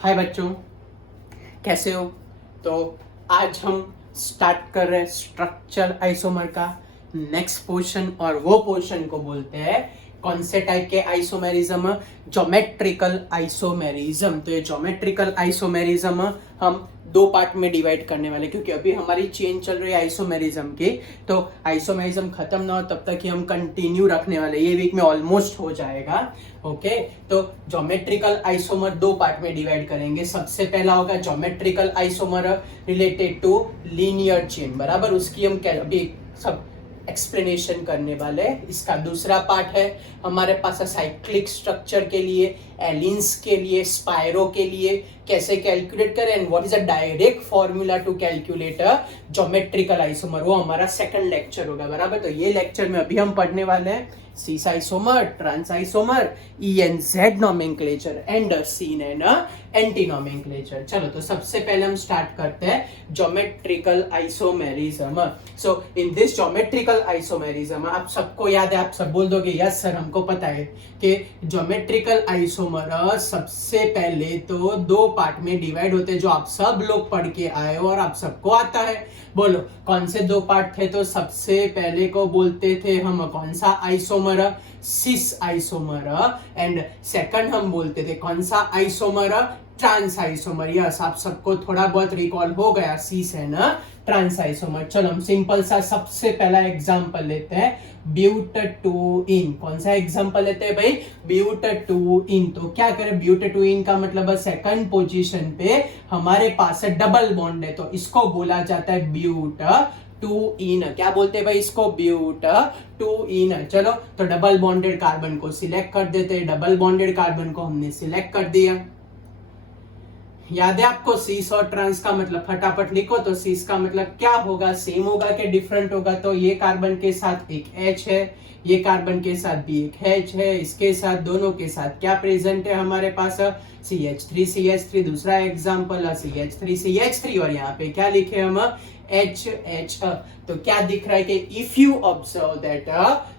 हाय बच्चों, कैसे हो? तो आज हम स्टार्ट कर रहे हैं स्ट्रक्चर आइसोमर का नेक्स्ट पोर्शन, और वो पोर्शन को बोलते हैं कौन से टाइप के आइसोमेरिज्म? Geometrical isomerism. तो ये ज्योमेट्रिकल आइसोमेरिज्म हम दो पार्ट में डिवाइड करने वाले, क्योंकि अभी हमारी चेन चल रही है आइसोमेरिज्म की। तो आइसोमेरिज्म खत्म ना हो तब तक ही हम कंटिन्यू रखने वाले, ये वीक में ऑलमोस्ट हो जाएगा। ओके, तो ज्योमेट्रिकल आइसोमर दो पार्ट में डिवाइड करेंगे। सबसे पहला होगा geometrical isomer related to linear chain, बराबर, उसकी हम अभी सब एक्सप्लेनेशन करने वाले। इसका दूसरा पार्ट है हमारे पास साइक्लिक स्ट्रक्चर के लिए, एलिन्स के लिए, स्पायरो के लिए कैसे कैलकुलेट करें and what is a direct formula to calculate a geometrical isomer, वो हमारा सेकंड लेक्चर होगा, बराबर। तो ये लेक्चर में अभी हम पढ़ने वाले हैं cis isomer, trans isomer, E and Z nomenclature and syn and anti nomenclature. चलो, तो सबसे पहले हम स्टार्ट करते हैं geometrical isomerism. So in this geometrical isomerism, आप सबको याद है, आप सब बोल दोगे यस सर, हमको पता है कि ज्योमेट्रिकल आइसोमर सबसे पहले तो दो पार्ट में डिवाइड होते हैं, जो आप सब लोग पढ़ के आए हो और आप सबको आता है। बोलो कौन से दो पार्ट थे? तो सबसे पहले को बोलते थे हम कौन सा isomer? Cis isomer. And second हम बोलते थे कौन सा आइसोमर? Trans isomer. यस, आप सबको थोड़ा बहुत रिकॉल हो गया, सिस है ना ट्रांस आइसोमर। चलो हम सिंपल सा सबसे पहला एग्जांपल लेते हैं, ब्यूटेटुइन। कौन सा एग्जांपल लेते हैं भाई? ब्यूटेटुइन। तो क्या करें, ब्यूटेटुइन का मतलब सेकंड पोजीशन पे हमारे पास डबल बॉन्ड है, तो इसको बोला जाता है ब्यूटेटुइन। क्या बोलते हैं भाई इसको? ब्यूटेटुइन। चलो, तो डबल बॉन्डेड कार्बन को सिलेक्ट कर देते हैं। डबल बॉन्डेड कार्बन को हमने सिलेक्ट कर दिया। याद है आपको सीस और ट्रांस का मतलब? फटाफट लिखो। तो सीस का मतलब क्या होगा? सेम होगा कि डिफरेंट होगा? तो ये कार्बन के साथ एक H है, ये कार्बन के साथ भी एक H है, इसके साथ दोनों के साथ क्या प्रेजेंट है हमारे पास? CH3 दूसरा एग्जांपल CH3 और यहाँ पे क्या लिखे हम? HH। तो क्या दिख रहा है कि if you observe that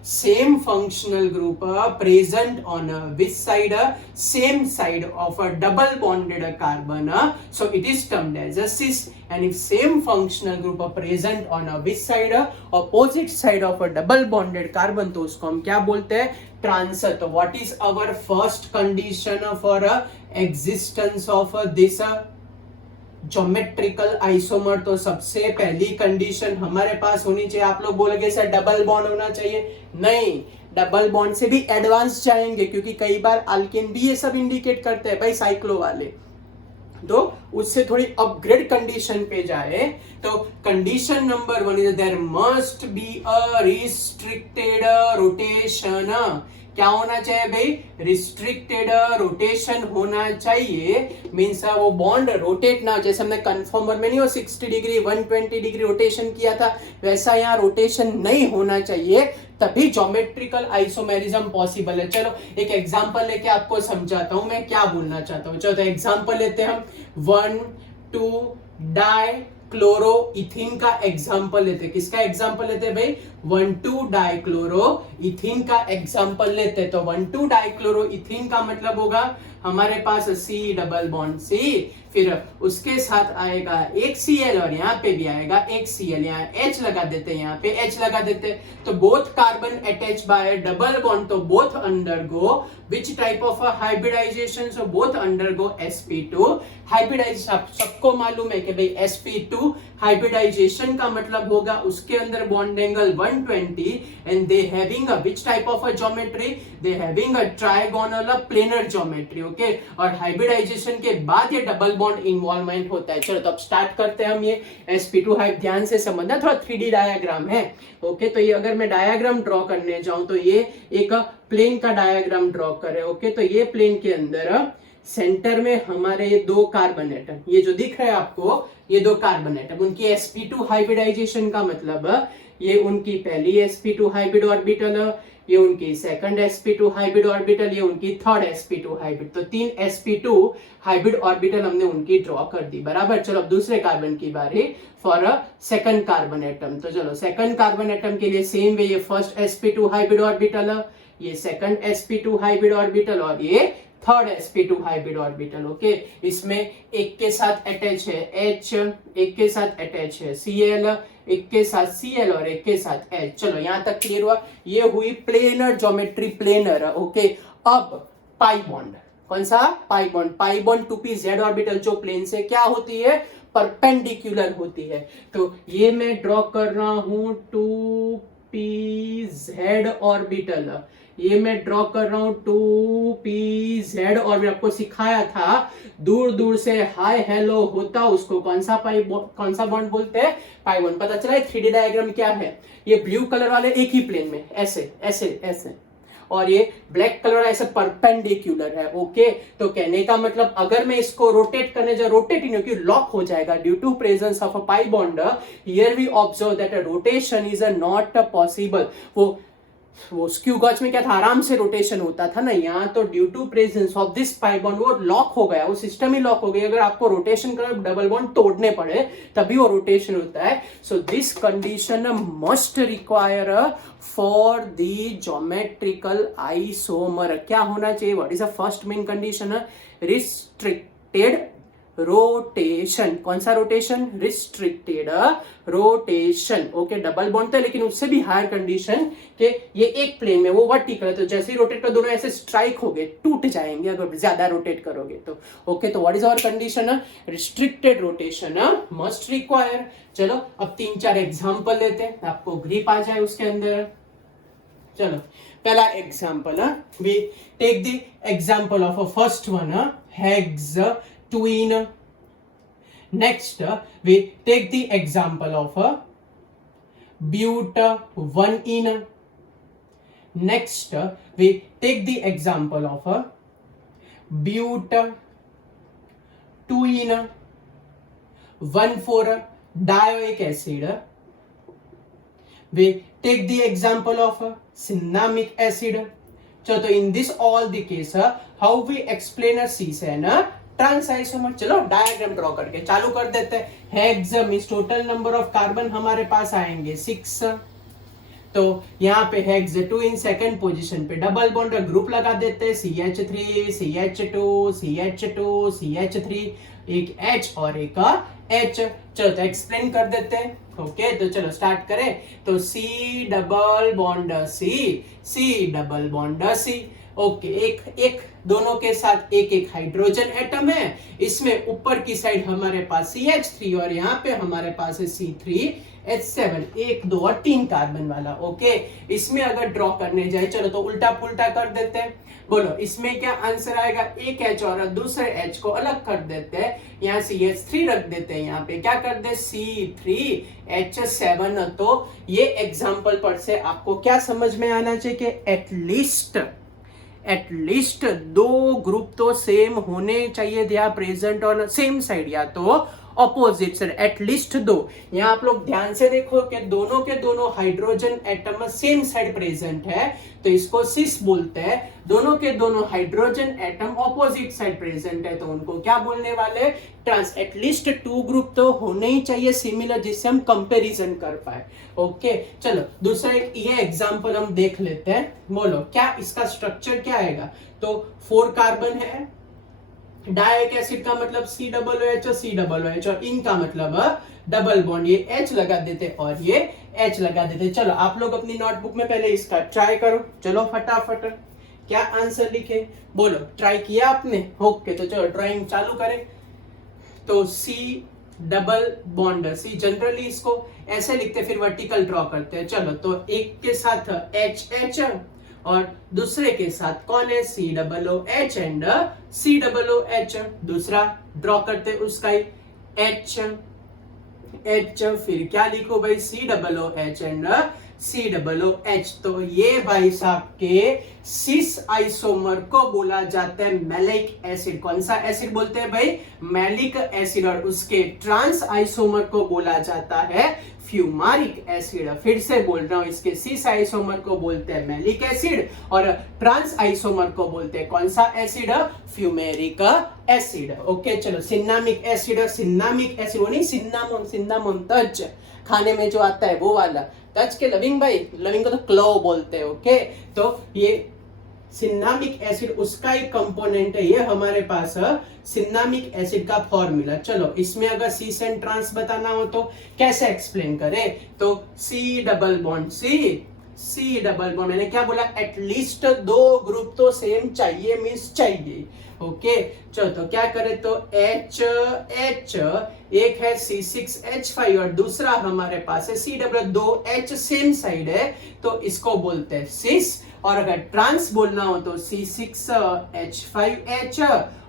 same functional group present on which side? Same side of a double bonded carbon, so it is termed as a cis. And if same functional group are present on a which side? Opposite side of a double bonded carbon, तो उसको हम क्या बोलते हैं? Trans. तो what is our first condition for existence of this geometrical isomer? तो सबसे पहली कंडीशन हमारे पास होनी चाहिए, आप लोग बोलोगे सर डबल बॉन्ड होना चाहिए। नहीं, डबल बॉन्ड से भी एडवांस जाएंगे, क्योंकि कई बार अल्केन भी ये सब इंडिकेट करते हैं भाई, साइक्लो वाले। तो उससे थोड़ी अपग्रेड कंडीशन पे जाए तो condition number 1 is there must be a restricted rotation. क्या होना चाहिए भाई? रिस्ट्रिक्टेड रोटेशन होना चाहिए। मींस वो बॉन्ड रोटेट ना, जैसे हमने कन्फॉर्मर में नहीं हो 60 डिग्री 120 डिग्री रोटेशन किया था, वैसा यहाँ रोटेशन नहीं होना चाहिए, तभी ज्योमेट्रिकल आइसोमेरिज्म पॉसिबल है। चलो एक एग्जांपल लेके आपको समझाता हूं मैं क्या बोलना चाहता हूं। चलो तो एग्जांपल लेते हैं हम 1,2 डाई क्लोरो इथिन का एग्जांपल लेते हैं। किसका एग्जांपल लेते हैं भाई? 1,2 डाइक्लोरो इथिन का एग्जांपल लेते हैं। तो 1,2 डाइक्लोरो इथिन का मतलब होगा हमारे पास C डबल बॉन्ड C, फिर उसके साथ आएगा एक Cl और यहाँ पे भी आएगा एक Cl, यहाँ H लगा देते हैं, यहाँ पे H लगा देते हैं। तो both carbon attach by double bond, तो both undergo which type of hybridization? So both undergo sp2 hybridization. आप सबको मालूम है कि भाई sp2 हाइब्रिडाइजेशन का मतलब होगा उसके अंदर bond angle 120 and they having a which type of a geometry? They having a trigonal planar geometry. Okay, और हाइब्रिडाइजेशन के बाद ये डबल बॉन्ड इन्वॉल्वमेंट होता है। चलो तो अब स्टार्ट करते हैं हम ये sp2 हाइब। ध्यान से समझना, थोड़ा 3D डायग्राम है। ओके, तो ये अगर मैं डायग्राम ड्रॉ करने जाऊं तो ये एक प्लेन का डायग्राम ड्रॉ करें। ओके, तो ये प्लेन के अंदर सेंटर में हमारे ये दो कार्बन एटम, ये जो दिख रहा है आपको, ये दो कार्बन एटम, उनकी sp2 हाइब्रिडाइजेशन का मतलब ये उनकी पहली sp2 हाइब्रिड ऑर्बिटल, ये उनकी सेकंड sp2 हाइब्रिड ऑर्बिटल, ये उनकी थर्ड sp2 हाइब्रिड। तो 3 sp2 हाइब्रिड ऑर्बिटल हमने उनकी ड्रॉ कर दी, बराबर। चलो अब दूसरे कार्बन की बारी for a second carbon atom. तो चलो सेकंड कार्बन एटम के लिए सेम वे, ये फर्स्ट sp2 हाइब्रिड ऑर्बिटल, ये सेकंड sp2 हाइब्रिड ऑर्बिटल और ये third sp2 hybrid orbital. Okay, इसमें एक के साथ अटैच है H, एक के साथ अटैच है Cl, एक के साथ Cl और एक के साथ H। चलो यहां तक क्लियर हुआ। ये हुई प्लेनर ज्योमेट्री, प्लेनर। ओके, अब पाई बॉन्ड, कौन सा? Pi bond. Pi bond 2p z orbital जो प्लेन से क्या होती है? परपेंडिकुलर होती है। तो ये मैं ड्रॉ कर रहा हूं 2pz ऑर्बिटल, ये मैं ड्रॉ कर रहा हूं 2pz और मैं आपको सिखाया था दूर दूर से हाय हेलो होता उसको कौन सा बॉन्ड बोलते हैं? Pi bond. पता चला है 3D डायग्राम क्या है? ये ब्लू कलर वाले एक ही प्लेन में ऐसे ऐसे ऐसे, और ये ब्लैक कलर वाला ऐसे परपेंडिकुलर है। ओके, तो कहने का मतलब अगर मैं इसको रोटेट करने जाऊं, रोटेट नहीं होगी, लॉक हो जाएगा due to presence of a pi bond. Here we observe that a rotation is not possible. वो स्क्यू गॉच में क्या था? आराम से रोटेशन होता था ना, यहाँ तो due to presence of this pi bond वो लॉक हो गया, वो सिस्टम ही लॉक हो गया। अगर आपको रोटेशन करना, डबल बॉन्ड तोड़ने पड़े तभी वो रोटेशन होता है। So this condition must require for the geometrical isomer. क्या होना चाहिए? What is the first main condition? Restricted rotation. कौन सा rotation? Restricted rotation. Okay, double bond था लेकिन उससे भी हायर कंडीशन कि ये एक प्लेन में वो वर्टिकल है, तो जैसे ही रोटेट कर दोनों ऐसे स्ट्राइक हो गए, टूट जाएंगे अगर ज्यादा रोटेट करोगे तो। ओके, तो what is our condition? Restricted rotation must require. चलो अब 3-4 एग्जांपल लेते हैं, आपको ग्रिप आ जाए उसके अंदर। चलो पहला example, we take the example of a first one, hex twin. Next, we take the example of a but 1-in. Next, we take the example of a but 2-in, 1,4-dioic acid. We take the example of a cinnamic acid. So in this all the case, how we explain a cis-n trans isomer. चलो diagram draw करके चालू कर देते हैं। Hex means total number of carbon हमारे पास आएंगे 6। तो यहाँ पे हेक्स 2 इन सेकंड पोजीशन पे, डबल बॉन्ड ग्रुप लगा देते हैं CH3 CH2 CH2 CH3, एक H और एक H। चलो तो एक्सप्लेन कर देते हैं। ओके, तो चलो स्टार्ट करें। तो C double bond C, C double bond C। Okay, एक दोनों के साथ एक हाइड्रोजन एटम है। इसमें ऊपर की साइड हमारे पास CH3 और यहाँ पे हमारे पास है C3H7, 1 2 और 3 कार्बन वाला। ओके, इसमें अगर ड्रॉ करने जाए, चलो तो उल्टा पुल्टा कर देते हैं। बोलो इसमें क्या आंसर आएगा? एक H और दूसरे H को अलग कर देते हैं, यहाँ CH3 रख देते हैं, यहाँ पे क्या कर दे? C3H7। तो ये एग्जाम्पल पर से आपको क्या समझ में आना चाहिए कि एटलीस्ट 2 ग्रुप तो सेम होने चाहिए, they are present on same side या तो ऑपोजिट साइड, एटलीस्ट 2। यहाँ आप लोग ध्यान से देखो कि दोनों के दोनों hydrogen atom same side present है, तो इसको सिस बोलते हैं। दोनों के दोनों hydrogen atom opposite side present है, तो उनको क्या बोलने वाले? ट्रांस। एटलीस्ट 2 ग्रुप तो होने ही चाहिए सिमिलर, जिससे हम कंपैरिजन कर पाए। ओके, चलो दूसरा ये एग्जांपल हम देख लेते हैं। बोलो क्या इसका स्ट्रक्चर क्या आएगा? तो 4 कार्बन है, डाइक एसिड का मतलब COOH और COOH, और इनका मतलब डबल बॉन्ड, ये H लगा देते और ये H लगा देते। चलो आप लोग अपनी नोटबुक में पहले इसका ट्राई करो। चलो फटाफट क्या आंसर लिखे? बोलो ट्राई किया आपने? ओके, तो चलो ड्राइंग चालू करें। तो C double bond C, generally इसको ऐसे लिखते फिर वर्टिकल ड्रॉ करते हैं। चलो तो एक के साथ HH और दूसरे के साथ कौन है? COOH and COOH। दूसरा ड्रॉ करते उसका ही H, फिर क्या लिखो भाई? COOH and COOH। तो ये भाई साहब के सिस आइसोमर को बोला जाता है मैलिक एसिड। कौन सा एसिड बोलते हैं भाई? Malic acid. और उसके ट्रांस आइसोमर को बोला जाता है फ्यूमारिक एसिड। फिर से बोल रहा हूं, इसके सिस आइसोमर को बोलते हैं मैलिक एसिड और ट्रांस आइसोमर को बोलते हैं कौन सा एसिड? Fumaric acid. ओके, चलो सिन्नामिक एसिड वो नहीं, सिन्नामोन तज खाने में जो आता है वो वाला तज के। लविंग भाई, लविंग को तो क्लोव बोलते हैं। ओके, तो ये सिन्नामिक एसिड उसका एक कंपोनेंट है, ये हमारे पास सिन्नामिक एसिड का फॉर्मूला। चलो इसमें अगर सी एन ट्रांस बताना हो तो कैसे एक्सप्लेन करें, तो C double bond C double bond, मैंने क्या बोला, एटलीस्ट दो ग्रुप तो सेम चाहिए, मीन्स चाहिए। ओके चलो तो क्या करें, तो H H एक है C6H5 और दूसरा हमारे पास है C डबल, दो H सेम साइड है तो इसको बोलते हैं सिस। और अगर ट्रांस बोलना हो तो C6H5H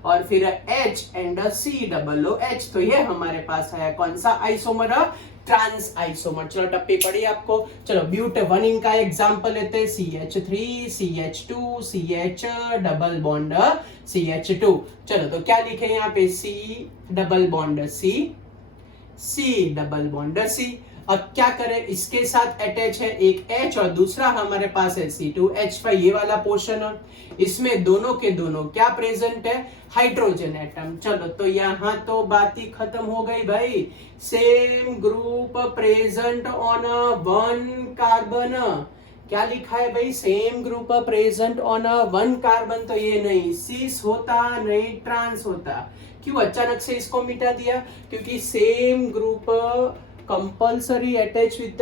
और फिर H एंड COOH। तो ये हमारे पास है कौन सा आइसोमर, ट्रांस आइसोमर। चलो टप्पी पड़ी आपको। चलो ब्यूट 1 इनका एग्जांपल लेते हैं, CH3 CH2 CH double bond CH2। चलो तो क्या लिखे यहाँ पे, C double bond C double bond C। अब क्या करें, इसके साथ अटैच है एक H और दूसरा हमारे पास है C2H5, ये वाला पोर्शन। इसमें दोनों के दोनों क्या प्रेजेंट है, हाइड्रोजन एटम। चलो तो यहाँ तो बात ही खत्म हो गई भाई, same group present on one carbon. क्या लिखा है भाई, same group present on one carbon. तो ये नहीं सिस होता, नहीं ट्रांस होता। क्यों अचानक से इसको मिटा दिया, क्योंकि same group compulsory attach with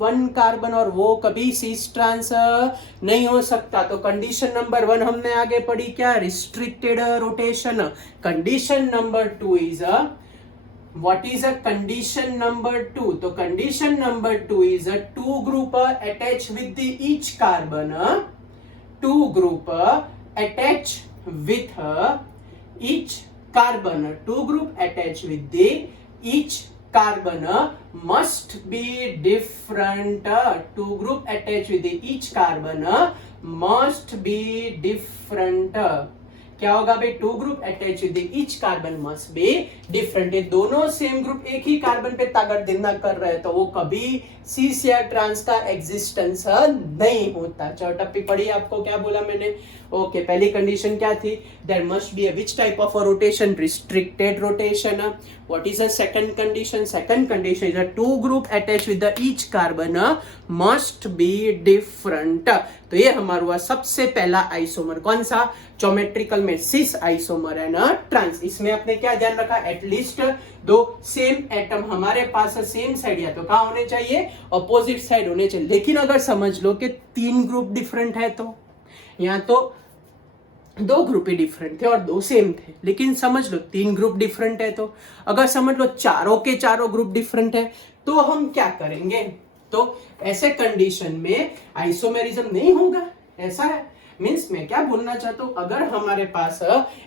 one carbon और वो कभी सिस ट्रांस नहीं हो सकता। तो कंडीशन नंबर 1 हमने आगे पढ़ी क्या, restricted rotation. Condition number 2 is what is a condition number 2? तो condition number 2 is a two group attached with the each carbon, two group attached with each carbon, two group attached with the each carbon must be different, two group attached with the each carbon must be different। क्या होगा भाई, two group attach with each carbon must be different. ये दोनों same group एक ही carbon पे ताकत देना कर रहे हैं तो वो कभी सिस या ट्रांस का एग्जिस्टेंस नहीं होता। चलो टप्पी पढ़ी आपको, क्या बोला मैंने। ओके पहली कंडीशन क्या थी, there must be a which type of rotation, restricted rotation. What is the second condition, second condition is a two group attach with the each carbon must be different. तो ये हमारा हुआ सबसे पहला isomer, कौन सा, ज्योमेट्रिकल में cis isomer है ना ट्रांस। इसमें आपने क्या ध्यान रखा, एटलीस्ट दो सेम एटम हमारे पास सेम साइड, या तो कहाँ होने चाहिए, अपोजिट साइड होने चाहिए। लेकिन अगर समझ लो कि तीन ग्रुप डिफरेंट है तो यहाँ तो दो ग्रुप ही डिफरेंट थे और दो सेम थे, लेकिन समझ लो तीन ग्रुप डिफरेंट है तो, अगर समझ लो चारों के चारों ग्रुप डिफरेंट है तो हम क्या करेंगे, तो ऐसे कंडीशन में आइसोमेरिज्म नहीं होगा। ऐसा है, मीन्स मैं क्या बोलना चाहता हूं, अगर हमारे पास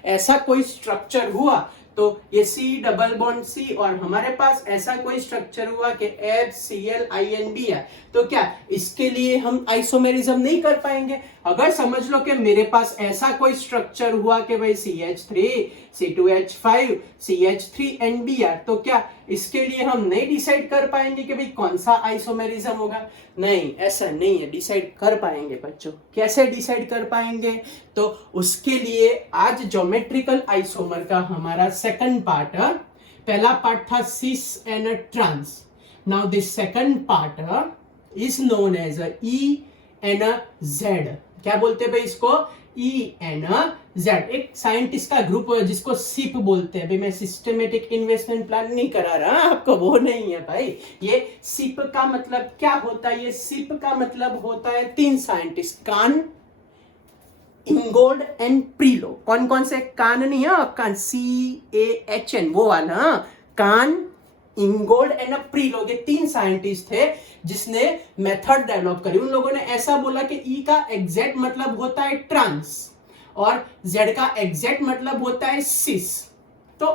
ऐसा कोई स्ट्रक्चर हुआ तो ये C डबल बॉन्ड C और हमारे पास ऐसा कोई स्ट्रक्चर हुआ कि FClInB है, तो क्या इसके लिए हम आइसोमेरिज्म नहीं कर पाएंगे। अगर समझ लो कि मेरे पास ऐसा कोई स्ट्रक्चर हुआ कि भाई CH3 C2H5 CH3NBr, तो क्या इसके लिए हम नहीं डिसाइड कर पाएंगे कि भाई कौन सा आइसोमेरिज्म होगा। नहीं, ऐसा नहीं है, डिसाइड कर पाएंगे बच्चों। कैसे डिसाइड कर पाएंगे, तो उसके लिए आज ज्योमेट्रिकल आइसोमर का हमारा सेकंड पार्ट, पहला पार्ट था cis and trans. Now this second part is known as E-N-Z। क्या बोलते हैं भाई इसको, E-N-Z। एक साइंटिस्ट का ग्रुप है जिसको सिप बोलते हैं। भाई मैं सिस्टमेटिक इन्वेस्टमेंट प्लान नहीं करा रहा आपको, वो नहीं है भाई। ये सिप का मतलब क्या होता है, ये सिप का मतलब होता है तीन साइंटिस्ट, कान, इंगोल्ड एंड प्रीलो। कौन कौन से, कान नहीं है, कान CAHN वो वाला, कान, इंगोल्ड एंड प्रीलो, ये तीन साइंटिस्ट थे जिसने मेथड डेवलप करी। उन लोगों ने ऐसा बोला कि ई का एग्जैक्ट मतलब होता है ट्रांस और जेड का एग्जैक्ट मतलब होता है सिस। तो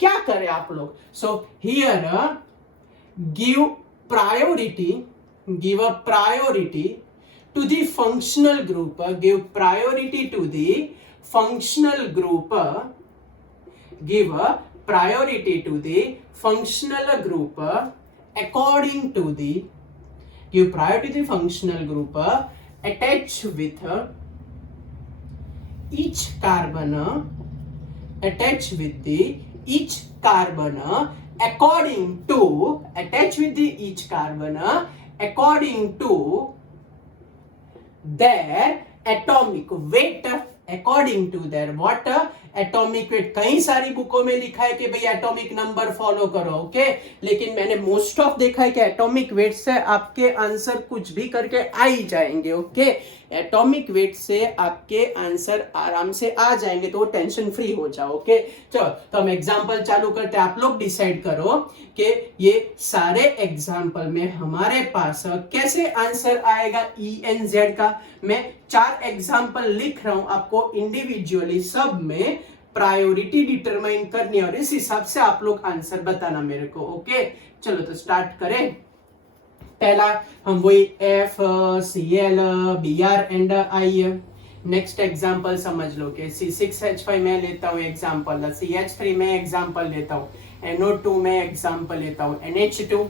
क्या करें आप लोग, so here give a priority to the functional group, give priority to the functional group, give priority to the functional group according to the, give priority to the functional group attached with each carbon, attached with the each carbon according to, attached with the each carbon according to their atomic weight according to their what atomic weight. कई सारी बुकों में लिखा है कि भाई atomic number follow करो, okay, लेकिन मैंने मोस्ट ऑफ देखा है कि एटॉमिक वेट से आपके आंसर कुछ भी करके आ ही जाएंगे, ओके। एटॉमिक वेट से आपके आंसर आराम से आ जाएंगे, तो टेंशन फ्री हो जाओ, ओके। चलो तो हम एग्जांपल चालू करते हैं, आप लोग डिसाइड करो कि ये सारे एग्जांपल में हमारे पास कैसे आंसर आएगा ENZ का। मैं 4 एग्जांपल लिख रहा हूं, आपको इंडिविजुअली सब में प्रायोरिटी डिटरमाइन करनी है और इस हिसाब से आप लोग आंसर बताना मेरे को, ओके। चलो तो स्टार्ट करें। पहला हम वही FCl Br and I। Next example समझ लो कि C6H5 में लेता हूं एग्जांपल, CH3 में एग्जांपल लेता हूं, NO2 में एग्जांपल लेता हूं, NH2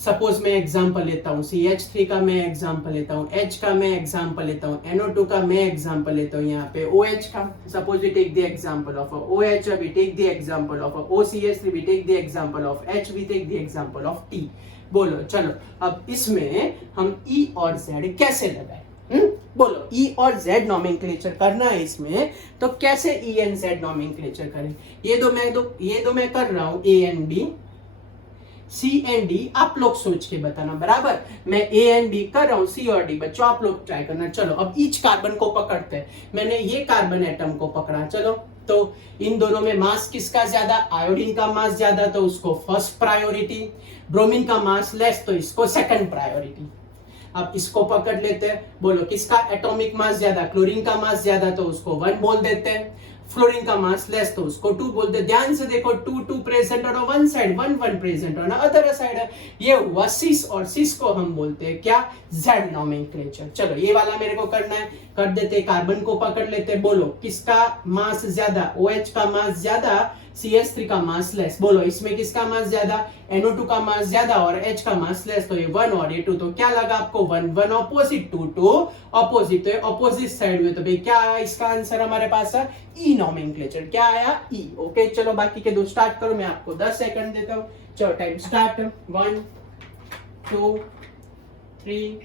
सपोज मैं एग्जांपल लेता हूं, CH3 का मैं एग्जांपल लेता हूं, H का मैं एग्जांपल लेता हूं, NO2 का मैं एग्जांपल लेता हूं, यहाँ पे OH का suppose we take the example of OH, we take the example of OCH3, we take the example of H, we take the example of T। बोलो चलो अब इसमें हम E और Z कैसे लगाए, बोलो E और Z नोमेनक्लेचर करना है इसमें, तो कैसे E एंड Z नोमेनक्लेचर करें। ये दो मैं कर रहा हूं A and B, C and D आप लोग सोच के बताना, बराबर। मैं A एंड B कर रहा हूं, C और D बच्चों आप लोग ट्राई करना। चलो अब ईच कार्बन को पकड़ते हैं, मैंने ये कार्बन एटम को पकड़ा, चलो तो इन दोनों में मास किसका ज्यादा, आयोडीन का मास ज्यादा तो उसको फर्स्ट प्रायोरिटी, ब्रोमीन का मास लेस तो इसको सेकंड प्रायोरिटी। अब इसको पकड़ लेते हैं, बोलो किसका एटॉमिक मास ज्यादा, क्लोरीन का मास ज्यादा तो उसको 1 बोल देते हैं, फ्लोरीन का मास लेस तो उसको 2 बोलते हैं। ध्यान से देखो 2 2 present on one side, 1 1 present on other side. ये हुआ सिस और सिस को हम बोलते हैं क्या, Z नोमेनक्लेचर। चलो ये वाला मेरे को करना है, कर देते। कार्बन को पकड़ लेते, बोलो किसका मास ज्यादा, OH का मास ज्यादा, CH3 का मास लेस। बोलो इसमें किसका मास ज्यादा, NO2 का मास ज्यादा और H का मास लेस, तो ये 1 और ये 2, तो क्या लगा आपको 1 1 ऑपोजिट 2 2 ऑपोजिट, तो ये ऑपोजिट साइड में, तो भाई क्या आया इसका आंसर हमारे पास है E नोमेनक्लेचर। क्या आया E, ओके। चलो बाकी के दो स्टार्ट करो, मैं आपको 10 सेकंड देता हूं। चलो टाइम स्टार्ट, 1 2 3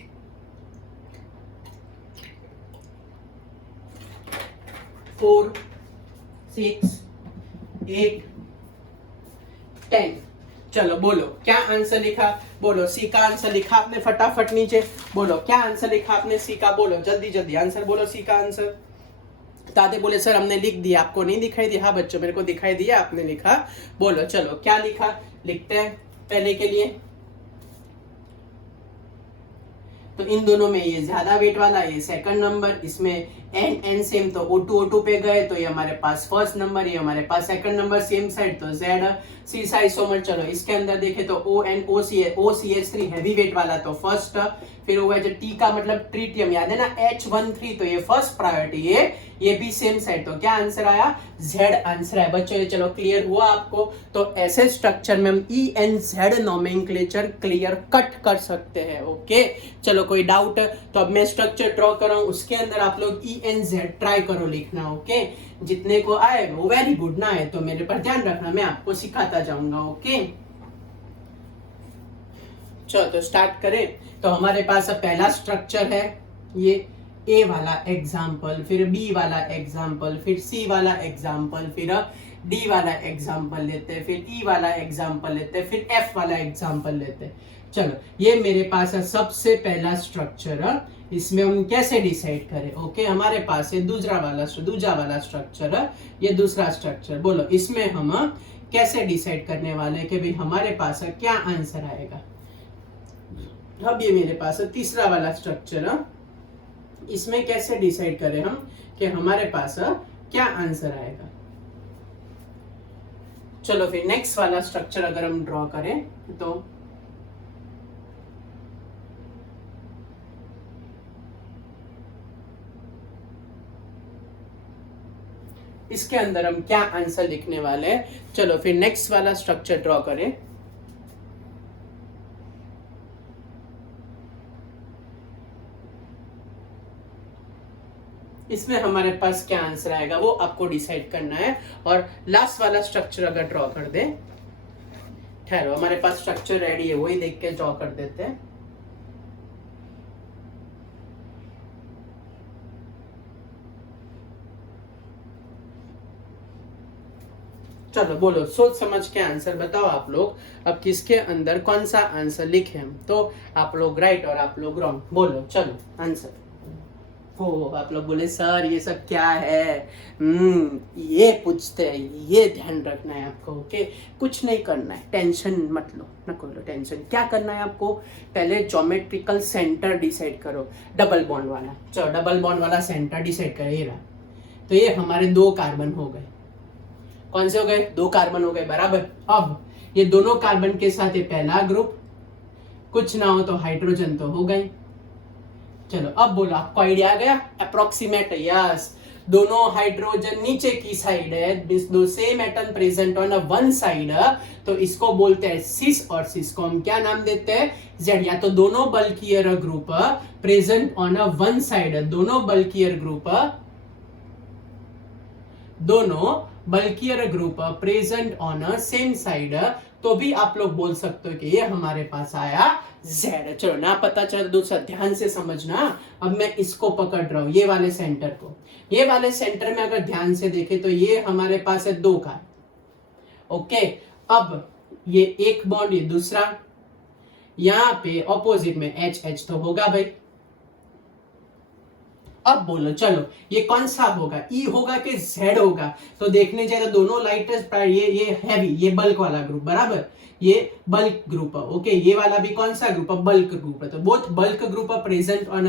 4 6 8 10। चलो बोलो क्या आंसर लिखा, बोलो सी का आंसर लिखा आपने फटाफट नीचे, बोलो क्या आंसर लिखा आपने सी का, बोलो जल्दी जल्दी आंसर बोलो सी का आंसर। दादे बोले सर हमने लिख दिया, आपको नहीं दिखाई दिया, हाँ बच्चों मेरे को दिखाई दिया आपने लिखा। बोलो चलो क्या लिखा, लिखते हैं पहले के लिए। तो इन दोनों में ये ज्यादा वेट वाला, ये सेकंड नंबर, इसमें एन सेम तो O2 पे गए, तो ये हमारे पास फर्स्ट नंबर, ये हमारे पास सेकंड नंबर, सेम साइड तो Z सी आइसोमर। चलो इसके अंदर देखे तो OCH3 हैवी वेट वाला तो फर्स्ट, फिर वो है जो T का मतलब ट्रीटियम, याद है ना H13, तो ये फर्स्ट प्रायोरिटी, ये भी सेम साइड, तो क्या आंसर आया Z आंसर है बच्चों। ये चलो क्लियर हुआ आपको। तो ऐसे स्ट्रक्चर में हम ENZ नोमेनक्लेचर क्लियर कट कर सकते हैं, ओके। चलो कोई डाउट, तो अब मैं स्ट्रक्चर ड्रॉ कर रहा हूं, उसके अंदर आप लोग ENZ ट्राई करो लिखना, ओके। जितने को आए वो वेरी गुड, ना आए तो मेरे पर ध्यान रखना, मैं आपको सिखाता जाऊंगा, ओके। चलो तो स्टार्ट करें। तो हमारे पास पहला स्ट्रक्चर है ये A वाला एग्जाम्पल, फिर B वाला एग्जाम्पल, फिर C वाला एग्जाम्पल, फिर D वाला एग्जाम्पल लेते हैं, फिर E वाला एग्जाम्पल लेते हैं, फिर F वाला एग्जाम्पल लेते हैं। चलो ये मेरे पास है सबसे पहला स्ट्रक्चर, इसमें हम कैसे डिसाइड करें, ओके। हमारे पास है दूसरा वाला स्ट्रक्चर, ये दूसरा स्ट्रक्चर। बोलो इसमें हम कैसे डिसाइड करने वाले हैं कि भाई हमारे पास क्या आंसर आएगा। अब ये मेरे पास है तीसरा वाला स्ट्रक्चर, इसमें कैसे डिसाइड करें हम कि हमारे पास क्या आंसर आएगा। चलो फिर नेक्स्ट वाला स्ट्रक्चर अगर हम ड्रॉ करें तो इसके अंदर हम क्या आंसर लिखने वाले हैं। चलो फिर नेक्स्ट वाला स्ट्रक्चर ड्रॉ करें। इसमें हमारे पास क्या आंसर आएगा वो आपको डिसाइड करना है। और लास्ट वाला स्ट्रक्चर अगर ड्रॉ कर दे, ठहरो हमारे पास स्ट्रक्चर रेडी है, वही देख के ड्रॉ कर देते हैं। चलो बोलो, सोच समझ के आंसर बताओ आप लोग। अब किसके अंदर कौन सा आंसर लिखे हम, तो आप लोग राइट और आप लोग रॉन्ग, बोलो चलो आंसर। हो, आप लोग बोले सर ये सब क्या है, ये पूछते हैं, ये ध्यान रखना है आपको। ओके, कुछ नहीं करना है, टेंशन मत लो, न लो टेंशन। क्या करना है आपको, पहले ज्योमेट्रिकल सेंटर डिसाइड करो, डबल बॉन्ड वाला। चलो डबल बॉन्ड वाला सेंटर डिसाइड करो, ये रहा। तो ये हमारे 2 कार्बन हो गए, कौन से हो गए, 2 कार्बन हो गए, बराबर। अब ये दोनों कार्बन के साथ ये पहला ग्रुप, कुछ ना हो तो हाइड्रोजन तो हो गए। चलो अब बोलो, आपको आइडिया आ गया, अप्रोक्सीमेट, यस। दोनों हाइड्रोजन नीचे की साइड है, दो same atom present on one side, तो इसको बोलते हैं सिस, और सिस को हम क्या नाम देते हैं, जेड। या तो दोनों bulkier group present on one side, दोनों bulkier group present on same side, तो भी आप लोग बोल सकते हो कि ये हमारे पास आया Z। चलो ना पता चल दूसरा, ध्यान से समझना। अब मैं इसको पकड़ रहा हूं, ये वाले सेंटर को। ये वाले सेंटर में अगर ध्यान से देखे तो ये हमारे पास है 2 का। ओके, अब ये एक बॉन्ड, ये दूसरा, यहां पे ऑपोजिट में H तो होगा भाई। अब बोलो चलो, ये कौन सा होगा, E होगा कि Z होगा। तो देखने जाए तो दोनों लाइटेस्ट, ये हैवी, ये बल्क वाला ग्रुप, बराबर, ये बल्क ग्रुप है। ओके, ये वाला भी कौन सा ग्रुप है, बल्क ग्रुप है। तो both bulk group present on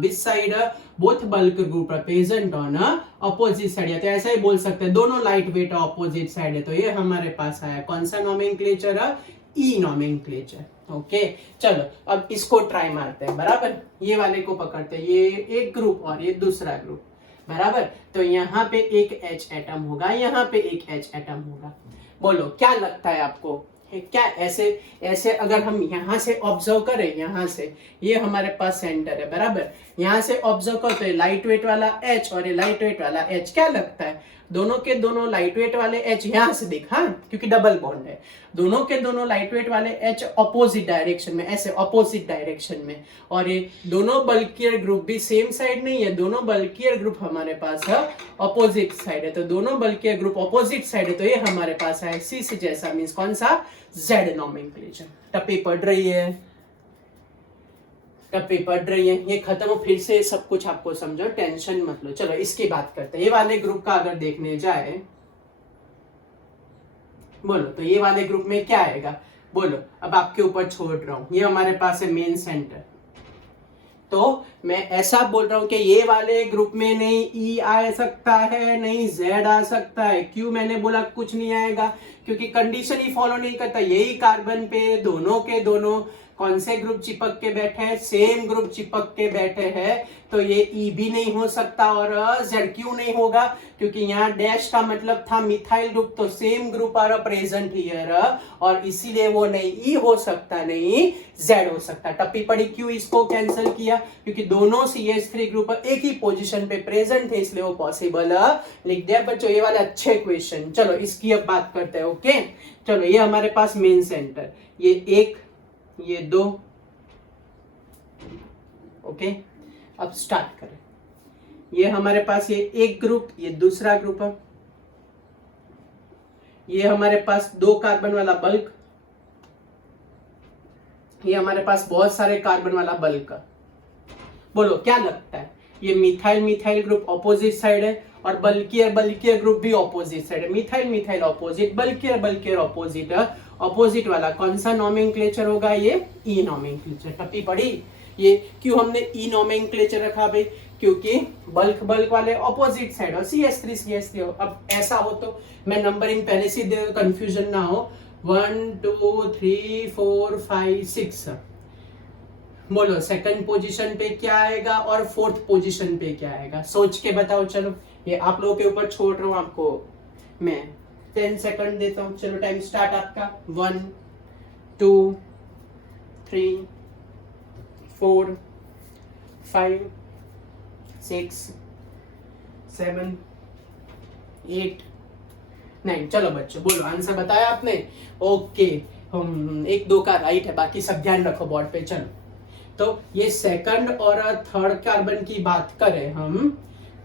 which side, both bulk group present on opposite side. तो ऐसा ही बोल सकते हैं, दोनों लाइट वेट अपोजिट साइड है। तो ये हमारे पास आया कौन सा नोमेनक्लेचर, ई नोमेनक्लेचर। ओके, चलो अब इसको ट्राई मारते हैं, बराबर। ये वाले को पकड़ते हैं, ये एक ग्रुप और ये दूसरा ग्रुप, बराबर। तो यहाँ पे एक H एटम होगा, यहाँ पे एक H एटम होगा। बोलो क्या लगता है आपको, क्या ऐसे अगर हम यहाँ से ऑब्जर्व करें, यहाँ से ये हमारे पास सेंटर है, बराबर। यहाँ से ऑब्जर्व करते हैं, लाइट वेट वाला H और ये लाइट वेट वाला H, क्या लगता है, दोनों के दोनों लाइट वेट वाले H यहाँ से दिखा, क्योंकि डबल बॉन्ड है। दोनों के दोनों लाइट वेट वाले H ऑपोजिट डायरेक्शन में, ऐसे ऑपोजिट डायरेक्शन में। और ये दोनों बल्कियर ग्रुप भी सेम साइड नहीं है, दोनों बल्कियर ग्रुप हमारे पास है ऑपोजिट साइड है। तो दोनों बल्कियर ग्रुप ऑपोजिट साइड है, तो ये हमारे पास है सी से जैसा, मींस कौन सा, Z नोमेनक्लेचर। टप्पी पढ़ रही है, ये खत्म हो, फिर से सब कुछ आपको समझो, टेंशन मत लो। चलो इसकी बात करते हैं। ये वाले ग्रुप का अगर देखने जाए, बोलो तो ये वाले ग्रुप में क्या आएगा, बोलो। अब आपके ऊपर छोड़ रहा हूं, ये हमारे पास है मेन सेंटर। तो मैं ऐसा बोल रहा हूं कि ये वाले ग्रुप में नहीं E आ सकता है, नहीं Z आ सकता है। क्यों मैंने बोला कुछ नहीं आएगा, क्योंकि कंडीशन ही फॉलो नहीं करता। यही कार्बन पे दोनों के दोनों कौन से ग्रुप चिपक के बैठे हैं, सेम ग्रुप चिपक के बैठे हैं। तो ये E भी नहीं हो सकता और Z क्यों नहीं होगा, क्योंकि यहाँ डैश का मतलब था मिथाइल ग्रुप, तो same group are present here, और इसीलिए वो नहीं E हो सकता, नहीं Z हो सकता। टप्पी पड़ी, क्यों इसको कैंसिल किया, क्योंकि दोनों CH3 ग्रुप एक ही पोजीशन पे प्रेजेंट थे, इसलिए वो पॉसिबल लिख दिया बच्चों। ये वाले अच्छे क्वेश्चन। चलो इसकी अब बात करते हैं। ओके, चलो ये हमारे पास मेन सेंटर, ये 1, ये 2। ओके, अब स्टार्ट करें। ये हमारे पास ये एक ग्रुप, ये दूसरा ग्रुप है। ये हमारे पास 2 कार्बन वाला बल्क, ये हमारे पास बहुत सारे कार्बन वाला बल्क। बोलो क्या लगता है, ये मिथाइल ग्रुप ऑपोजिट साइड है, और बल्कियर ग्रुप भी ऑपोजिट साइड है। Methyl opposite, bulkier opposite, opposite वाला कौन सा नोमेनक्लेचर होगा, ये ई नोमेनक्लेचर। टप्पी पड़ी, ये क्यों हमने ई नोमेनक्लेचर रखा भाई, क्योंकि बल्क वाले ऑपोजिट साइड और CH3 हो। अब ऐसा हो तो मैं नंबरिंग पहले से दे, कंफ्यूजन ना हो। 1 2 3 4 5 6। बोलो सेकंड पोजीशन पे क्या आएगा और फोर्थ पोजीशन पे क्या आएगा, सोच के बताओ। चलो ये आप लोगों के ऊपर छोड़ रहा हूं, आपको मैं 10 सेकंड देता हूं। चलो टाइम स्टार्ट आपका। 1 2 3 4 5 6 7 8 9। चलो बच्चों बोलो, आंसर बताया आपने। ओके, हम 1 2 का राइट है, बाकी सब ध्यान रखो बोर्ड पे। चलो तो ये सेकंड और थर्ड कार्बन की बात करें हम,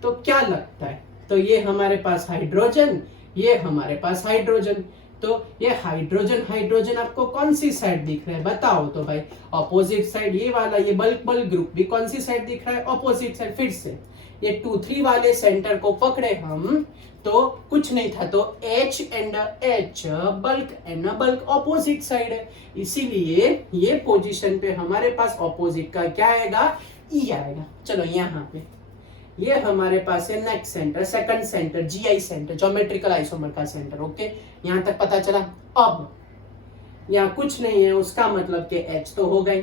तो क्या लगता है तो ये हमारे पास हाइड्रोजन, ये हमारे पास हाइड्रोजन। तो ये हाइड्रोजन हाइड्रोजन आपको कौन सी साइड दिख रहा है बताओ तो भाई? Opposite side. ये वाला ये बल्क बल्क ग्रुप भी कौन सी साइड दिख रहा है? Opposite side. फिर से ये 2 3 वाले सेंटर को पकड़े हम तो कुछ नहीं था, तो H and H bulk and bulk opposite side है, इसीलिए ये पोजीशन पे हमारे पास ऑपोजिट का क्या आएगा? E आएगा। चलो यहाँ पे ये हमारे पास है next centre, second centre, GI centre, geometrical isomer का सेंटर। ओके, यहाँ तक पता चला। अब यहाँ कुछ नहीं है, उसका मतलब कि H तो हो गई,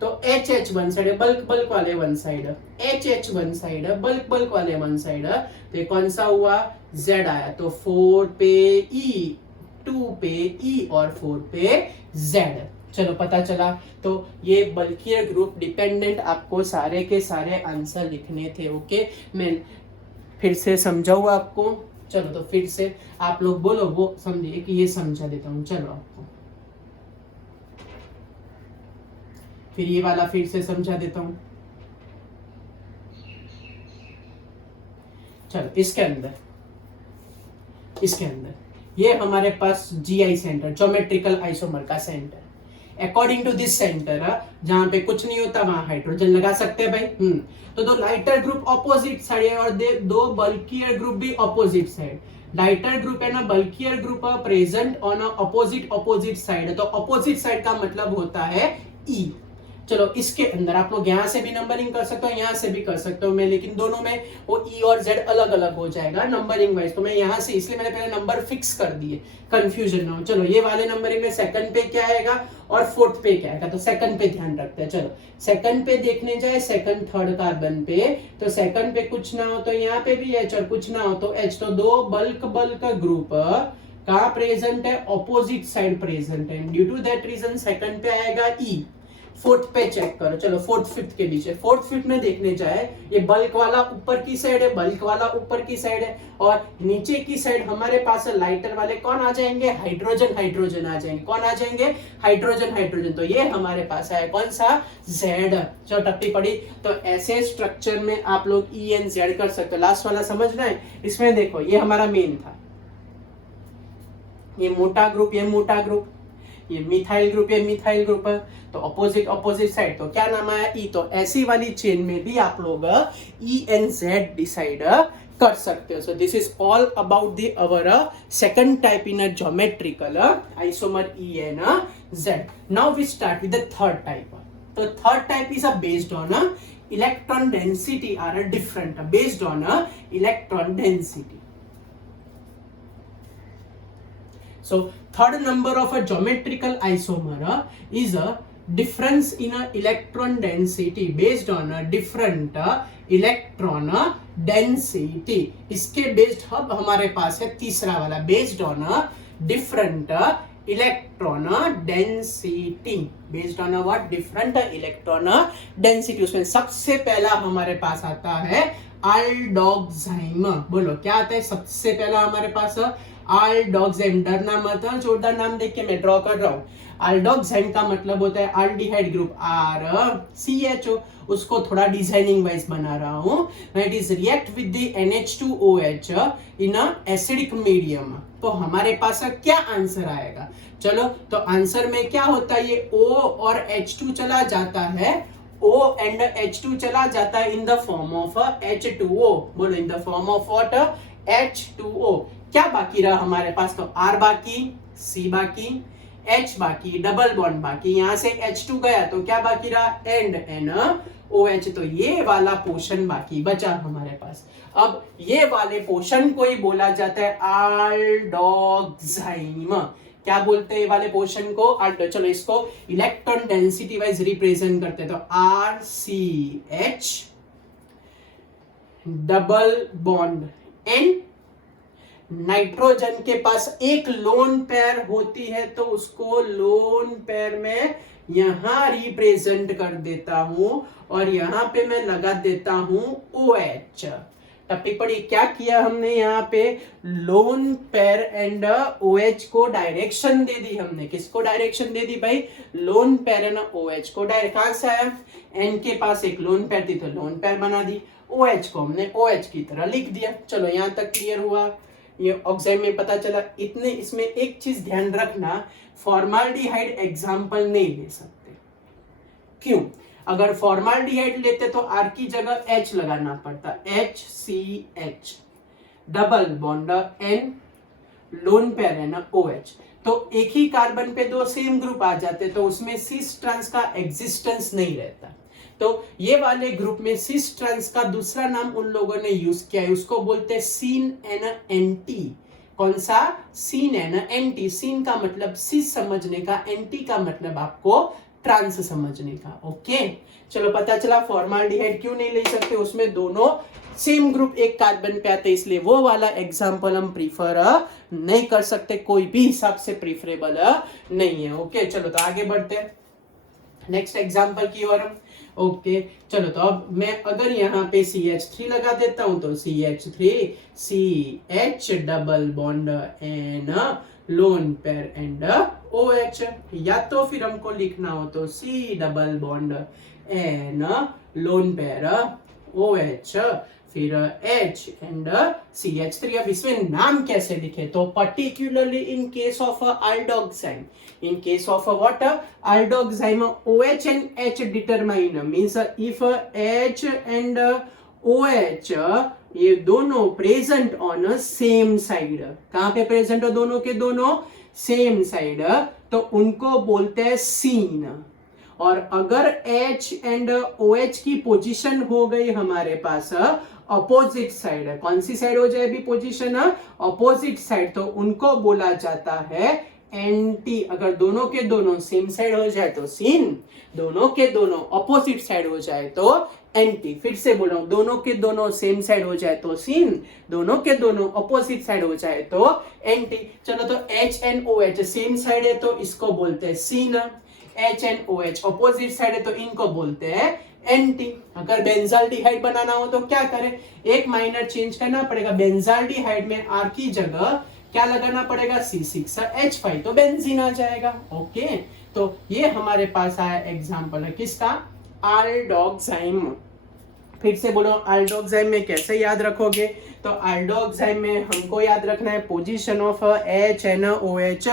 तो H H वन साइड है, बल्क बल्क वाले one side, H H one side है, बल्क बल्क वाले वन साइड है, तो ये कौन सा हुआ? Z आया, तो 4 पे E, 2 पे E और 4 पे Z। चलो पता चला। तो ये बल्कियर ग्रुप डिपेंडेंट आपको सारे के सारे आंसर लिखने थे। ओके, मैं फिर से समझाऊँ आपको। चलो तो फिर से आप लोग बोलो, वो समझिए कि ये समझा देता हूँ। चलो आपको फिर ये वाला फिर से समझा देता हूँ। चलो इसके अंदर ये हमारे पास GI सेंटर, ज्योमेट्रिकल आइसोमर का centre. According to this centre, जहां पे कुछ नहीं होता वहां हाइड्रोजन लगा सकते हैं भाई। तो दो लाइटर ग्रुप ऑपोजिट साइड है और दो बल्कियर ग्रुप भी ऑपोजिट साइड। लाइटर ग्रुप है ना, bulkier group present on opposite side है, तो ऑपोजिट साइड का मतलब होता है E। चलो इसके अंदर आप लोग यहाँ से भी नंबरिंग कर सकते हो, यहाँ से भी कर सकते हो मैं, लेकिन दोनों में वो E और Z अलग अलग हो जाएगा नंबरिंग वाइज, तो मैं यहाँ से इसलिए मैंने पहले नंबर फिक्स कर दिए, कंफ्यूजन ना हो। चलो ये वाले नंबरिंग में सेकंड पे क्या आएगा और फोर्थ पे क्या आएगा, तो सेकंड पे ध्यान रखते हैं। चलो सेकंड पे देखने जाए, सेकंड थर्ड कार्बन पे, तो सेकंड पे कुछ ना हो तो यहाँ पे भी H और कुछ ना हो तो H, तो दो बल्क बल्क ग्रुप कहाँ प्रेजेंट है? ऑपोजिट साइड प्रेजेंट है, due to that reason second पे आएगा E। फोर्थ पे चेक करो, चलो फोर्थ फिफ्थ के बीच है। फोर्थ फिफ्थ में देखने जाए, ये बल्क वाला ऊपर की साइड है, बल्क वाला ऊपर की साइड है, और नीचे की साइड हमारे पास लाइटर वाले कौन आ जाएंगे? हाइड्रोजन हाइड्रोजन आ जाएंगे। कौन आ जाएंगे? Hydrogen hydrogen. तो ये हमारे पास है कौन सा? Z। चलो टप्पी पड़ी। तो ऐसे स्ट्रक्चर में आप लोग E एंड Z कर सकते हो। लास्ट वाला समझना है। इसमें देखो ये हमारा मेन था, ये मोटा ग्रुप, ये मोटा ग्रुप, ये मिथाइल ग्रुप, ये मिथाइल ग्रुप है, तो ऑपोजिट साइड, तो क्या नाम आया? E। तो ऐसी वाली चेन में भी आप लोग E एंड Z डिसाइड कर सकते हो। So this is all about the our second type in a geometrical isomer E and Z। Now we start with the third type. तो third type is based on electron density are different, based on electron density. So third number of a geometrical isomer is a difference in a electron density based on a different electron density। इसके based अब हमारे पास है तीसरा वाला, based on different electron density. Based on what? Different electron density. उसमें सबसे पहला हमारे पास आता है अल्डोक्साइम। बोलो क्या आता है सबसे पहला हमारे पास? अल्डोक्साइम। डरना मत, जोरदार नाम देख के मैं ड्रॉ कर रहा हूँ। अल्डोक्साइम का मतलब होता है अल्डिहाइड ग्रुप RCHO। उसको थोड़ा डिजाइनिंग वाइज बना रहा हूँ। It is react with the NH2OH in acidic medium. तो हमारे पास क्या आंसर आएगा? चलो तो आंसर में क्या होता है? ये O और H2 चला जाता है, O एंड H2 चला जाता है in the form of H2O। बोलो in the form of what? H2O। क्या बाकी रहा हमारे पास? तो R बाकी, C बाकी, H बाकी, डबल बॉन्ड बाकी, यहां से H2 गया तो क्या बाकी रहा? And NOH। तो ये वाला पोर्शन बाकी बचा हमारे पास। अब ये वाले पोर्शन को ही बोला जाता है अल्डोक्साइम। क्या बोलते हैं ये वाले पोर्शन को? चलो इसको इलेक्ट्रॉन डेंसिटी वाइज रिप्रेजेंट करते हैं, तो RCH double bond N। Nitrogen के पास एक लोन पेयर होती है, तो उसको लोन पेयर में यहां रिप्रेजेंट कर देता हूं और यहां पे मैं लगा देता हूं OH। टप्पी पड़ी। क्या किया हमने यहाँ पे? लोन पेयर एंड OH को डायरेक्शन दे दी हमने। किसको डायरेक्शन दे दी भाई? लोन पेयर एंड OH को डायरेक्ट। कहां से आया? N के पास एक लोन पेयर थी तो लोन पेयर बना दी, OH को हमने OH की तरह लिख दिया। चलो यहाँ तक क्लियर हुआ। ये ऑक्साइड में पता चला। इतने इसमें एक चीज ध्यान रखना, फॉर्माल्डिहाइड एग्जाम्पल नहीं ले सकते। क्यों? अगर फॉर्माल्डिहाइड लेते तो R की जगह H लगाना पड़ता, HCH, double bond N, lone pair है ना OH, तो एक ही कार्बन पे दो सेम ग्रुप आ जाते, तो उसमें सिस ट्रांस का एग्जिस्टेंस नहीं रहता। तो ये वाले ग्रुप में सिस ट्रांस का दूसरा नाम उन लोगों ने यूज किया है, उसको बोलते हैं सीन एन एंटी। कौन सा? Seen an anti. सीन का मतलब सिस समझने का, एंटी का मतलब आपको ट्रांस समझने का। ओके, चलो पता चला फॉर्माल्डिहाइड क्यों नहीं ले सकते, उसमें दोनों सेम ग्रुप एक कार्बन पे आते, इसलिए वो वाला एग्जाम्पल हम प्रीफर नहीं कर सकते, कोई भी हिसाब से प्रीफरेबल नहीं है। ओके, चलो तो आगे बढ़ते हैं नेक्स्ट एग्जाम्पल की ओर। ओके, चलो तो अब मैं अगर यहाँ पे CH3 लगा देता हूं तो CH3 CH double bond N lone pair and OH, या तो फिर हमको लिखना हो तो C double bond N lone pair OH फिर H एंड CH3। अब इसमें नाम कैसे लिखे, तो particularly in case of aldoxime, in case of what aldoxime, OH and H determine, means if H and OH ये दोनों प्रेजेंट ऑन सेम साइड, कहां पे प्रेजेंट हो? दोनों के दोनों सेम साइड, तो उनको बोलते हैं सीन। और अगर H एंड OH की पोजीशन हो गई हमारे पास अपोजिट साइड, कौन सी साइड हो जाए भी पोजीशन? अपोजिट साइड, तो उनको बोला जाता है एंटी। अगर दोनों के दोनों सेम साइड हो जाए तो सीन, दोनों के दोनों अपोजिट साइड हो जाए तो एंटी। फिर से बोल रहा हूं, दोनों के दोनों सेम साइड हो जाए तो सीन, दोनों के दोनों अपोजिट साइड हो जाए तो एंटी। चलो तो H and OH same side है तो इसको बोलते हैं syn, H and OH opposite side है तो इनको बोलते हैं एंटी। अगर बेंजाल्डिहाइड बनाना हो तो क्या करें? एक माइनर चेंज करना पड़ेगा, बेंजाल्डिहाइड में R की जगह क्या लगाना पड़ेगा? C6H5, तो बेंजीन आ जाएगा। ओके, तो ये हमारे पास आया एग्जांपल है किसका? aldoxime। फिर से बोलो, aldoxime में कैसे याद रखोगे? तो aldoxime में हमको याद रखना है position of H and OH।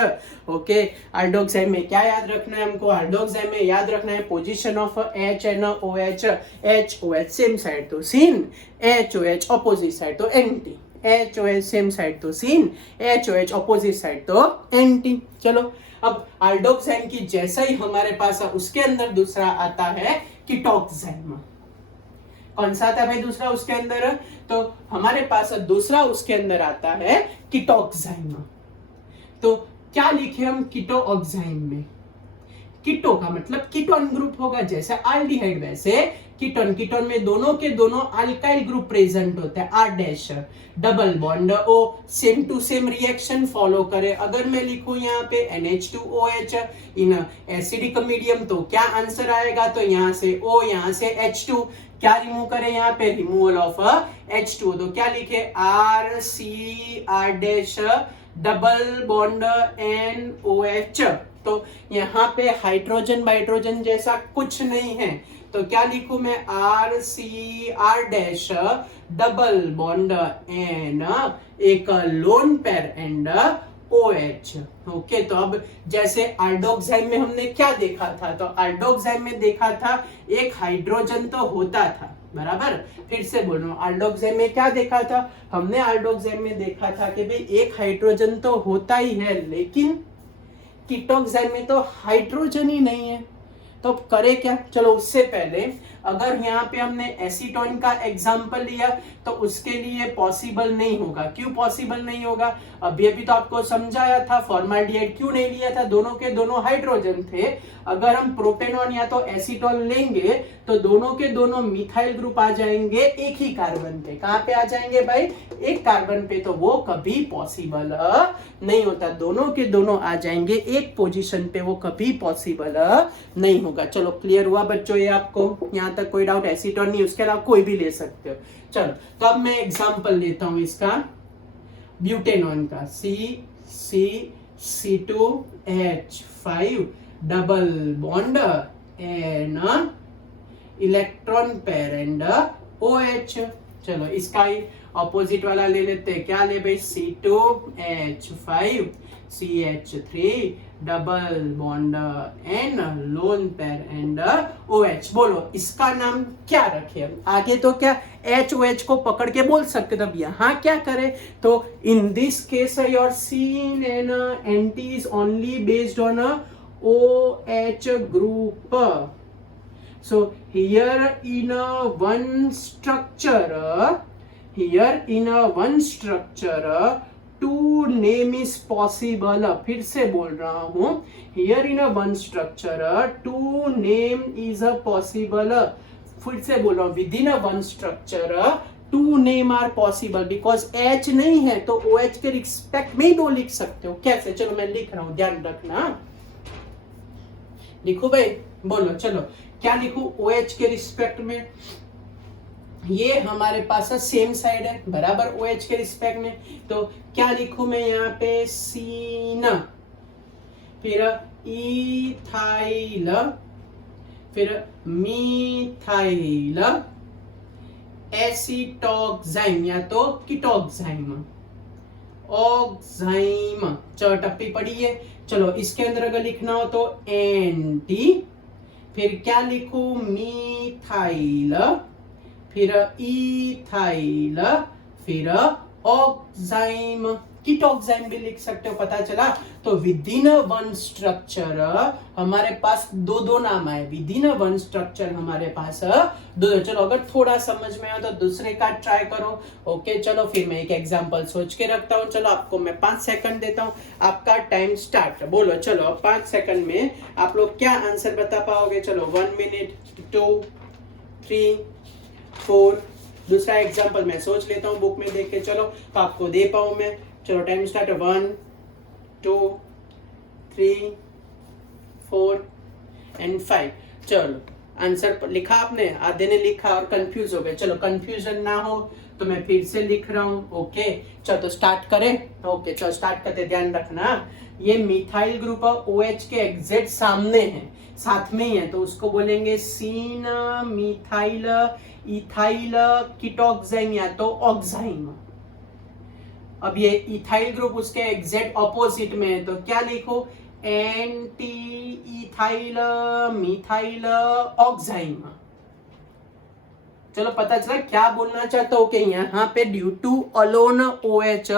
Okay, aldoxime में क्या याद रखना है हमको? aldoxime में याद रखना है position of H and OH। H OH same side तो syn, H OH opposite side तो anti. H OH same side तो syn, H OH opposite side तो एंटी। चलो, अब aldoxime की जैसा ही हमारे पास उसके अंदर दूसरा आता है कीटोक्साइम। कौन सा आता है भाई दूसरा उसके अंदर? तो हमारे पास दूसरा उसके अंदर आता है कीटोक्साइम। तो क्या लिखे हम कीटोक्साइम में? कीटो का मतलब कीटोन ग्रुप होगा, जैसे आल्डिहाइड वैसे कीटोन। कीटोन में दोनों के दोनों अल्काइल ग्रुप प्रेजेंट होते हैं, R' double bond O, same to same reaction follow करे। अगर मैं लिखूं यहाँ पे NH2OH इन एसिडिक मीडियम, तो क्या आंसर आएगा? तो यहाँ से O, यहाँ से H2, क्या रिमूव करें यहाँ पे? रिमूवल ऑफ H2, तो क्या लिखे? RCR' double bond NOH। तो यहाँ पे हाइड्रोजन बाइड्रोजन जैसा कुछ नहीं है, तो क्या लिखूं मैं? RCR' डबल बॉन्ड N, एक loan pair and OH। Okay, तो अब जैसे aldoxime में हमने क्या देखा था? तो aldoxime में देखा था एक हाइड्रोजन तो होता था, बराबर। फिर से बोल रहा हूं, aldoxime में क्या देखा था? हमने aldoxime में देखा था कि भाई एक हाइड्रोजन तो होता ही है, लेकिन कीटोक्साइम में तो हाइड्रोजन ही नहीं है, तो करे क्या? चलो उससे पहले अगर यहाँ पे हमने एसीटोन का एग्जाम्पल लिया तो उसके लिए पॉसिबल नहीं होगा। क्यों पॉसिबल नहीं होगा? अभी अभी तो आपको समझाया था फॉर्माल्डिहाइड क्यों नहीं लिया था, दोनों के दोनों हाइड्रोजन थे। अगर हम प्रोपेनॉन या तो एसीटोन लेंगे तो दोनों के दोनों मिथाइल ग्रुप आ जाएंगे एक ही कार्बन पे। कहां पे आ जाएंगे भाई? एक कार्बन पे, तो वो कभी पॉसिबल नहीं होता। दोनों के दोनों आ जाएंगे एक पोजीशन पे, वो कभी पॉसिबल नहीं होगा। चलो क्लियर हुआ बच्चों ये आपको? यहाँ तक कोई डाउट? एसीटोन नहीं, उसके अलावा कोई भी ले सकते हो। चलो, तो अब मैं एग्जांपल लेता हूं इसका ब्यूटेनॉन का, C2H5 double bond N electron pair and OH। चलो इसका ही ऑपोजिट वाला ले लेते हैं, क्या ले भाई, C2H5 CH3 double bond N loan pair and OH। बोलो इसका नाम क्या रखे। आगे तो क्या HOH को पकड़ के बोल सकते, तब यहाँ क्या करे, तो in this case your syn and anti is only based on OH group. So here in one structure two name is possible. फिर से बोल रहा हूँ, here in one structure two name is possible. फिर से बोल रहा हूँ, within one structure two name are possible because H नहीं है तो OH के रिस्पेक्ट में दो लिख सकते हो। कैसे, चलो मैं लिख रहा हूँ, ध्यान रखना। लिखो भाई, बोलो चलो क्या लिखूं OH के रिस्पेक्ट में। ये हमारे पास सेम साइड है बराबर OH के रिस्पेक्ट में, तो क्या लिखूं मैं यहाँ पे, सीन, फिर इथाइल, फिर मीथाइल एसिटोक्साइम या तो कीटोक्साइम ऑक्साइम। चलो टप्पी पड़ी है। चलो इसके अंदर अगर लिखना हो तो एंटी, फिर क्या लिखूं, मीथाइल, फिर इथाइल, फिर ऑक्साइम, कीटोक्साइम भी लिख सकते हो, पता चला। तो विदिन वन स्ट्रक्चर हमारे पास दो दो नाम आए, विदिन वन स्ट्रक्चर हमारे पास दो दो। चलो अगर थोड़ा समझ में आया तो दूसरे का ट्राई करो। ओके चलो फिर मैं एक एग्जांपल सोच के रखता हूँ। चलो आपको मैं 5 सेकंड देता हूँ, आपका टाइम स्टार्ट। बोलो चलो 5 सेकंड में आप लोग क्या आंसर बता पाओगे। चलो 1 मिनट, 2, 3, 4। दूसरा एग्जांपल मैं सोच लेता हूँ बुक में देख के, चलो तो आपको दे पाऊं मैं। चलो टाइम स्टार्ट, 1, 2, 3, 4 एंड 5। चलो आंसर लिखा आपने, आधे ने लिखा और कंफ्यूज हो गए। चलो कंफ्यूजन ना हो तो मैं फिर से लिख रहा हूँ। ओके चलो तो स्टार्ट करें। ओके चलो स्टार्ट करते, ध्यान रखना ये मिथाइल ग्रुप OH के एग्जैक्ट सामने है, साथ में ही है, तो उसको बोलेंगे सीन मिथाइल इथाइल कीटोक्साइम या तो ऑक्साइम। अब ये इथाइल ग्रुप उसके एग्जैक्ट ऑपोजिट में है, तो क्या लिखो, एंटी इथाइल मिथाइल ऑक्साइम। चलो पता चला क्या बोलना चाहता हूं कि यहाँ पे ड्यू टू अलोन OH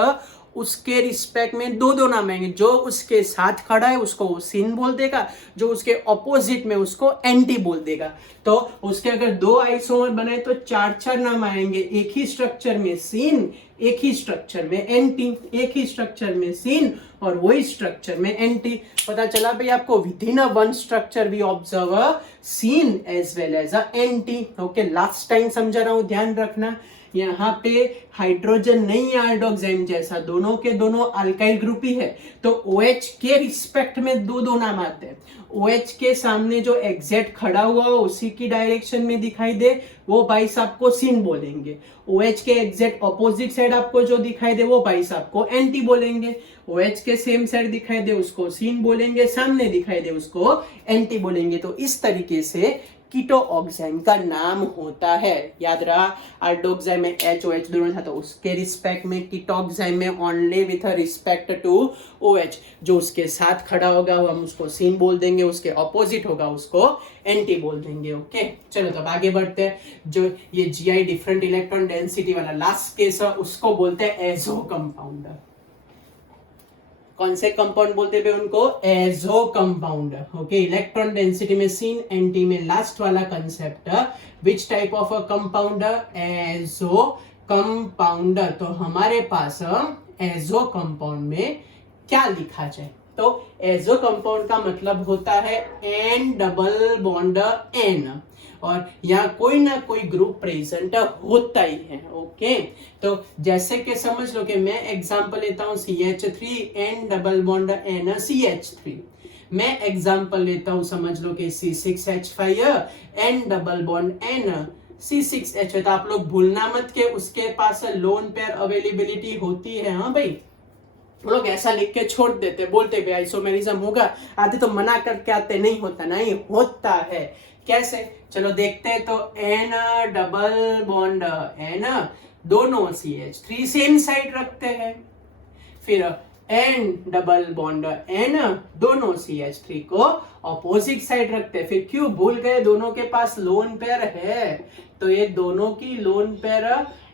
उसके रिस्पेक्ट में दो दो नाम आएंगे। जो उसके साथ खड़ा है उसको वो सीन बोल देगा, जो उसके ऑपोजिट में उसको एंटी बोल देगा। तो उसके अगर दो आइसोमर बनाए तो 4 नाम आएंगे। एक ही स्ट्रक्चर में सीन, एक ही स्ट्रक्चर में एंटी, एक ही स्ट्रक्चर में सीन और वही स्ट्रक्चर में एंटी। पता चला भाई आपको, within a one structure we observe syn as well as a anti. Okay last time समझा रहा हूं, ध्यान रखना। यहाँ पे हाइड्रोजन नहीं है आयोडोक्साइम जैसा, दोनों के दोनों अल्काइल ग्रुप ही है, तो OH के रिस्पेक्ट में दो दो नाम आते हैं। OH के सामने जो एग्जैक्ट खड़ा हुआ हो उसी की डायरेक्शन में दिखाई दे वो भाई साहब को सीन बोलेंगे। OH के एग्जैक्ट ऑपोजिट साइड आपको जो दिखाई दे वो भाई साहब को एंटी बोलेंगे। OH के सेम साइड दिखाई दे उसको सीन बोलेंगे, सामने दिखाई दे उसको एंटी बोलेंगे। तो इस तरीके से कीटोऑक्साइम का नाम होता है। याद रहा आयोडोक्साइम में HOH दोनों था, तो उसके रिस्पेक्ट में कीटोऑक्साइम में only with respect to OH। जो उसके साथ खड़ा होगा वो हम उसको सीन बोल देंगे, उसके ऑपोजिट होगा उसको एंटी बोल देंगे। ओके चलो तो अब आगे बढ़ते हैं। जो ये GI डिफरेंट इलेक्ट्रॉन डेंसिटी वाला लास्ट केस है उसको बोलते हैं एजो कंपाउंड। कौन से कंपाउंड बोलते हैं उनको, azo compound. Okay electron density में सीन, एंटी में लास्ट वाला concept. Which type of a compound, azo compound. तो हमारे पास एजो कंपाउंड में क्या लिखा जाए, तो एजो कंपाउंड का मतलब होता है N डबल बॉन्ड N, और यहाँ कोई ना कोई ग्रुप प्रेजेंट होता ही है। ओके तो जैसे कि समझ लो कि मैं एग्जांपल लेता हूँ CH3 N double bond N CH3। मैं एग्जांपल लेता हूँ, समझ लो कि C6H5 N double bond N C6H। तो आप लोग भूलना मत के उसके पास लोन पेयर अवेलेबिलिटी होती है। हाँ भाई लोग ऐसा लिख के छोड़ देते, बोलते भाई आइसोमेरिज्म होगा, आधे तो मना करके आते, नहीं होता, नहीं होता है। कैसे, चलो देखते हैं। तो एन डबल बॉन्ड एन, दोनों CH3 सेम साइड रखते हैं। फिर एन डबल बॉन्ड एन, दोनों CH3 को ऑपोजिट साइड रखते हैं। फिर क्यों भूल गए, दोनों के पास लोन पेयर है, तो ये दोनों की लोन पेयर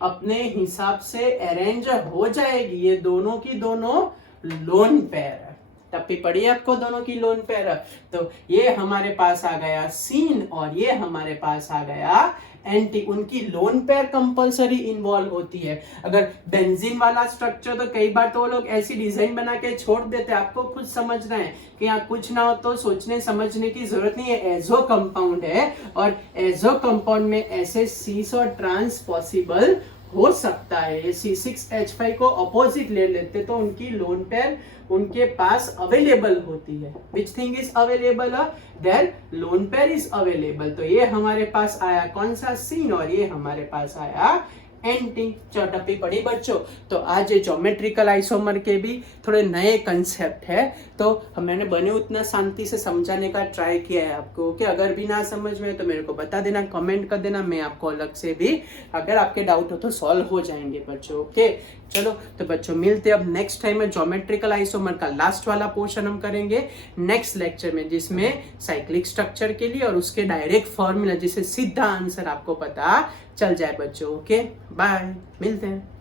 अपने हिसाब से अरेंज हो जाएगी। ये दोनों की दोनों लोन पेयर, टप्पी पड़ी है आपको दोनों की लोन पेयर। तो ये हमारे पास आ गया सीन और ये हमारे पास आ गया एंटी। उनकी लोन पेयर कंपलसरी इन्वॉल्व होती है। अगर बेंजीन वाला स्ट्रक्चर तो कई बार तो लोग ऐसी डिजाइन बना के छोड़ देते हैं। आपको खुद समझना है कि यहाँ कुछ ना हो तो सोचने समझने की जरूरत नहीं है। एजो कंपाउंड है और एजो कंपाउंड में ऐसे सीस और ट्रांस पॉसिबल हो सकता है। ये C6H5 को अपोजिट ले लेते तो उनकी लोन पेयर उनके पास अवेलेबल होती है। Which thing is available, there lone pair is available. तो ये हमारे पास आया कौन सा, सीन, और ये हमारे पास आया एंटी। टप्पी पड़ी बच्चों। तो आज ये ज्योमेट्रिकल आइसोमर के भी थोड़े नए कंसेप्ट है, तो मैंने बने उतना शांति से समझाने का ट्राई किया है आपको। कि अगर भी ना समझ में तो मेरे को बता देना, कमेंट कर देना, मैं आपको अलग से भी अगर आपके डाउट हो तो सॉल्व हो जाएंगे बच्चों। ओके चलो, तो बच्चों मिलते अब नेक्स्ट टाइम में। ज्योमेट्रिकल आइसोमर का लास्ट वाला पोर्शन हम करेंगे नेक्स्ट लेक्चर में, जिसमें साइक्लिक स्ट्रक्चर के लिए और उसके डायरेक्ट फॉर्मूला, जिसे सीधा आंसर आपको पता चल जाए बच्चों। ओके बाय, मिलते हैं।